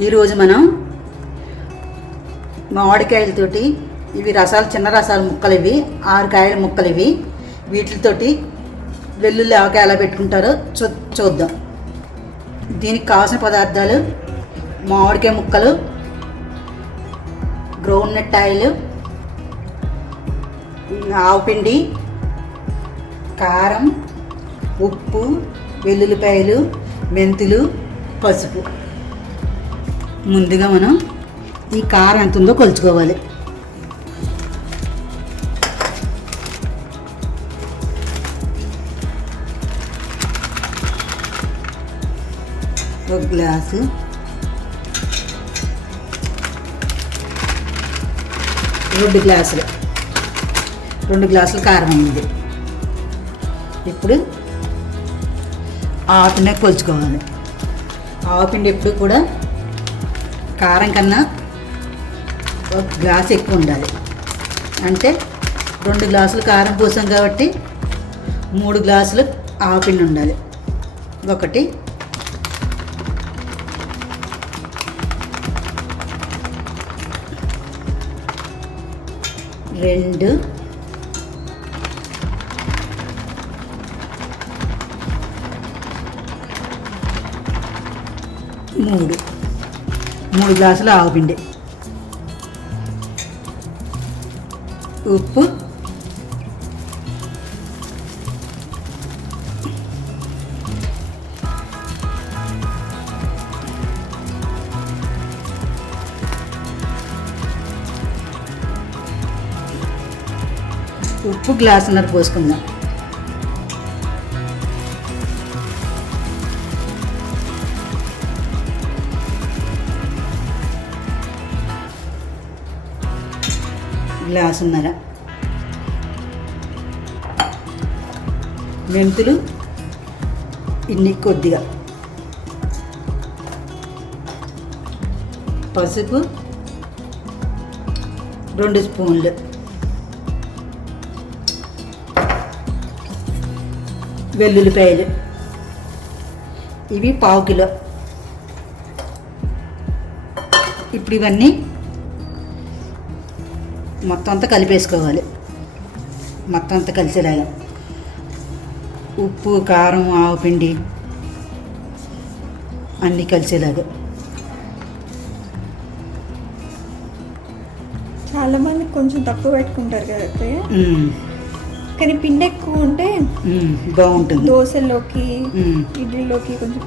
ఈరోజు మనం మామిడికాయలతోటి ఇవి రసాలు, చిన్న రసాలు ముక్కలు, ఇవి 6 కాయల ముక్కలు, ఇవి వీటితోటి వెల్లుల్లి ఆవకాయ ఎలా పెట్టుకుంటారో చూద్దాం. దీనికి కావాల్సిన పదార్థాలు: మామిడికాయ ముక్కలు, గ్రౌండ్నట్ ఆయిల్, ఆవపిండి, కారం, ఉప్పు, వెల్లుల్లిపాయలు, మెంతులు, పసుపు. ముందుగా మనం ఈ కారం ఎంత ఉందో కొలుచుకోవాలి. ఒక గ్లాసు, 2 గ్లాసులు కారం అయింది. ఇప్పుడు ఆవపిండి కొలుచుకోవాలి. ఆవపిండి ఎప్పుడు కూడా కారం కన్నా 1 గ్లాసు ఎక్కువ ఉండాలి. అంటే 2 గ్లాసులు కారం పోసాం కాబట్టి 3 గ్లాసులు ఆవపిండి ఉండాలి. 1, 2, 3 గ్లాసులు ఆవపిండి, ఉప్పు, గ్లాసున్నర పోసుకుందాం. గ్లాసున్నర మెంతులు, ఇన్ని కొద్దిగా పసుపు, 2 స్పూన్లు, వెల్లుల్లిపాయలు, ఇవి 1/2 కిలో. ఇప్పుడు ఇవన్నీ మొత్తం అంతా కలిపేసుకోవాలి. మొత్తం అంతా కలిసేలాగా ఉప్పు, కారం, ఆవపిండి అన్నీ కలిసేలాగా. చాలా మంది కొంచెం తక్కువ పెట్టుకుంటారు కదా అత్తయ్య, కానీ పిండి ఎక్కువ ఉంటే బాగుంటుంది. దోశల్లోకి, ఇడ్లీలోకి కొంచెం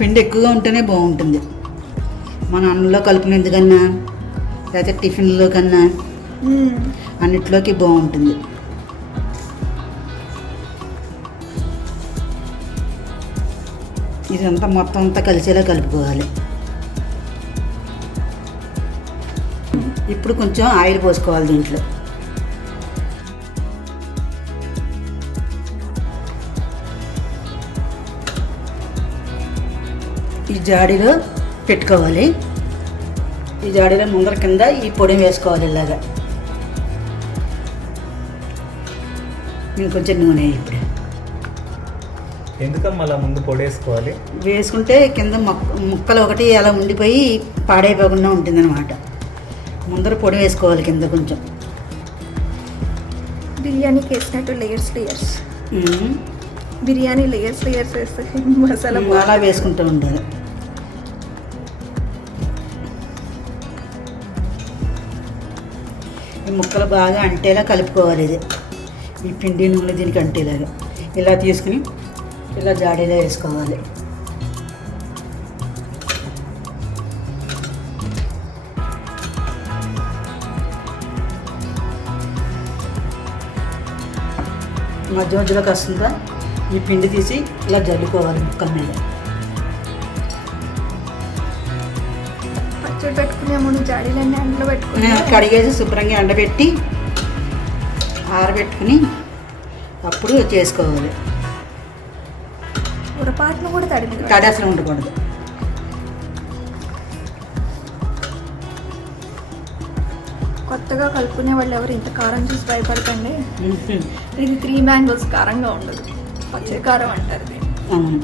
పిండి ఎక్కువగా ఉంటేనే బాగుంటుంది. మన అన్నంలో కలుపుకునేందుకన్నా, లేకపోతే టిఫిన్లో కన్నా అన్నిట్లోకి బాగుంటుంది. ఇదంతా మొత్తం అంతా కలిసేలా కలుపుకోవాలి. ఇప్పుడు కొంచెం ఆయిల్ పోసుకోవాలి దీంట్లో. ఈ జాడీలో పెట్టుకోవాలి. ఈ జాడీలో ముందర కింద ఈ పొడి వేసుకోవాలి. ఇలాగా ఇంకొంచెం నూనె. ఇప్పుడు ఎందుకమ్మా అలా ముందు పొడి వేసుకోవాలి? వేసుకుంటే కింద ముక్కలు ఒకటి అలా ఉండిపోయి పాడైపోకుండా ఉంటుందన్నమాట. ముందర పొడి వేసుకోవాలి కింద కొంచెం. బిర్యానీకి వేసినట్టు లేయర్స్ బిర్యానీ లేయర్స్ వేస్తే మసాలా అలా వేసుకుంటూ ఉండాలి. ఈ ముక్కలు బాగా అంటేలా కలుపుకోవాలి. ఇది ఈ పిండి నూనె దీనికి అంటేలాగా ఇలా తీసుకుని ఇలా జాడీలో వేసుకోవాలి. మధ్యలో కాస్తంత ఈ పిండి తీసి ఇలా జల్లుకోవాలి ముక్కల మీద. పచ్చడి పెట్టుకునే ముందు జాడీలన్నీ ఎండలో పెట్టుకుని కడిగేసి శుభ్రంగా ఎండబెట్టి ఆరబెట్టుకుని అప్పుడు చేసుకోవాలి. పొరపాటును కూడా తడి అసలు ఉండకూడదు. కొత్తగా కలుపుకునే వాళ్ళు ఎవరు ఇంత కారం చూసి భయపడకండి. ఇది 3 మ్యాంగోస్ కారంగా ఉండదు, పచ్చి కారం అంటారు. అవును.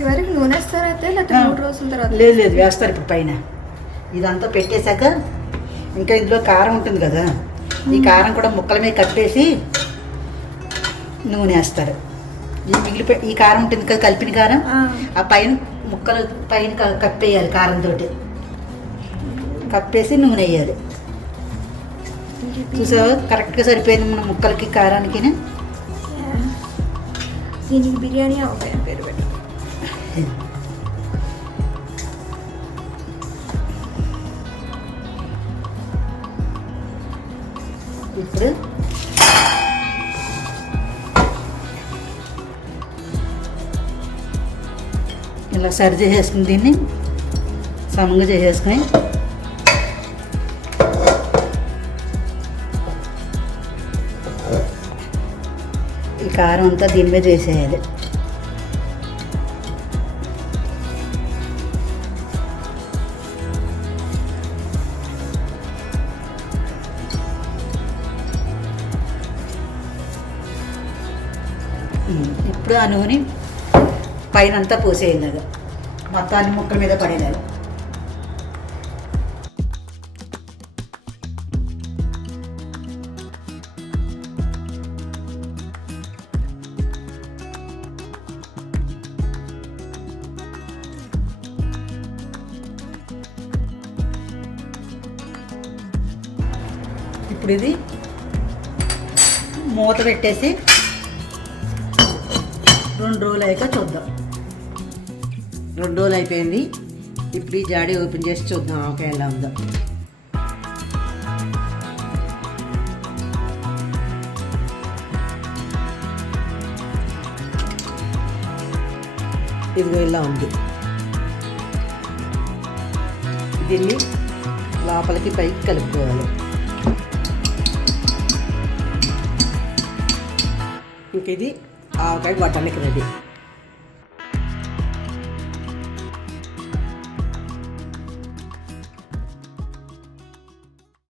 చివరికి నూనె వేస్తారైతే లేకపోతే 3 రోజుల తర్వాత? లేదు లేదు, వేస్తారు ఇప్పుడు పైన. ఇదంతా పెట్టేశాక ఇంకా ఇందులో కారం ఉంటుంది కదా, ఈ కారం కూడా ముక్కల మీద కప్పేసి నూనె వేస్తారు. ఈ కారం ఉంటుంది కదా, కలిపిన కారం, ఆ పైన ముక్కలు పైన కప్పేయాలి కారంతో, కప్పేసి నూనె వేయాలి. చూసావా కరెక్ట్గా సరిపోయింది మన ముక్కలకి కారానికి. దీనికి బిర్యానీ అవుతాయి అని పేరు పెట్టు. ఇప్పుడు ఇలా సరి చేసేసుకుని దీన్ని సమంగా చేసేసుకుని ఈ కారం అంతా దీని మీద వేసేయాలి. ఇప్పుడు ఆ నూనె పైన అంతా పోసేయాలి, అది మొత్తాన్ని ముక్కల మీద పడేలాగా. ఇప్పుడు ఇది మూత పెట్టేసి 2 రోజులు అయ్యాక చూద్దాం. 2 రోజులు అయిపోయింది. ఇప్పుడు ఈ జాడీ ఓపెన్ చేసి చూద్దాం ఆవకాయ ఎలా ఉందో. ఇదిగో ఇలా ఉంది. దీన్ని లోపలికి పైకి కలుపుకోవాలి. ఇంక ఇది ఆవకాయ వడ్డానికి రెడీ.